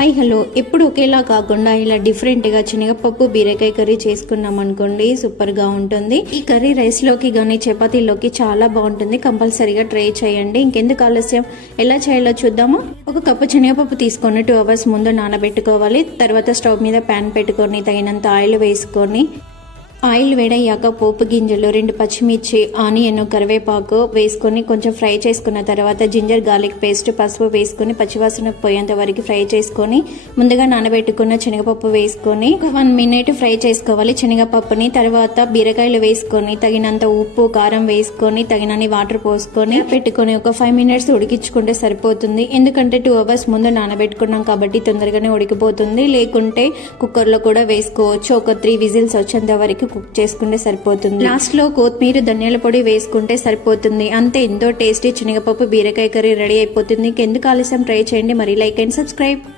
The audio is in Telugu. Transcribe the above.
Hi hello. ఎప్పుడు ఒకేలా కాకుండా ఇలా డిఫరెంట్గా శనగపప్పు బీరకాయ కర్రీ చేసుకున్నాం అనుకోండి సూపర్గా ఉంటుంది. ఈ కర్రీ రైస్లోకి కానీ చపాతీలోకి చాలా బాగుంటుంది. కంపల్సరీగా ట్రై చేయండి. ఇంకెందుకు ఆలస్యం? ఎలా చేయాలో చూద్దామా? ఒక కప్పు శనగపప్పు తీసుకొని టూ అవర్స్ ముందు నానబెట్టుకోవాలి. తర్వాత స్టవ్ మీద ప్యాన్ పెట్టుకొని తగినంత ఆయిల్ వేసుకొని ఆయిల్ వేడయ్యాక పోపు గింజలు రెండు పచ్చిమిర్చి ఆనియన్ కరివేపాకు వేసుకొని కొంచెం ఫ్రై చేసుకున్న తర్వాత జింజర్ గార్లిక్ పేస్ట్ పసుపు వేసుకొని పచ్చివాసన పోయేంత వరకు ఫ్రై చేసుకొని ముందుగా నానబెట్టుకున్న శనగపప్పు వేసుకొని వన్ మినిట్ ఫ్రై చేసుకోవాలి. శనగపప్పుని తర్వాత బీరకాయలు వేసుకొని తగినంత ఉప్పు కారం వేసుకొని తగినన్ని వాటర్ పోసుకొని పెట్టుకొని ఒక ఫైవ్ మినిట్స్ ఉడికించుకుంటే సరిపోతుంది. ఎందుకంటే టూ అవర్స్ ముందు నానబెట్టుకున్నాం కాబట్టి తొందరగానే ఉడికిపోతుంది. లేకుంటే కుక్కర్లో కూడా వేసుకోవచ్చు. ఒక త్రీ విజిల్స్ వచ్చేంత వరకు కుక్ చేసుకుంటే సరిపోతుంది. లాస్ట్లో కొత్తిమీర ధనియాల పొడి వేసుకుంటే సరిపోతుంది. అంతే ఎంతో టేస్టీ శనగపప్పు బీరకాయ కర్రీ రెడీ అయిపోతుంది. ఇంకెందుకు ఆలస్యం? ట్రై చేయండి. మరి లైక్ అండ్ సబ్స్క్రైబ్.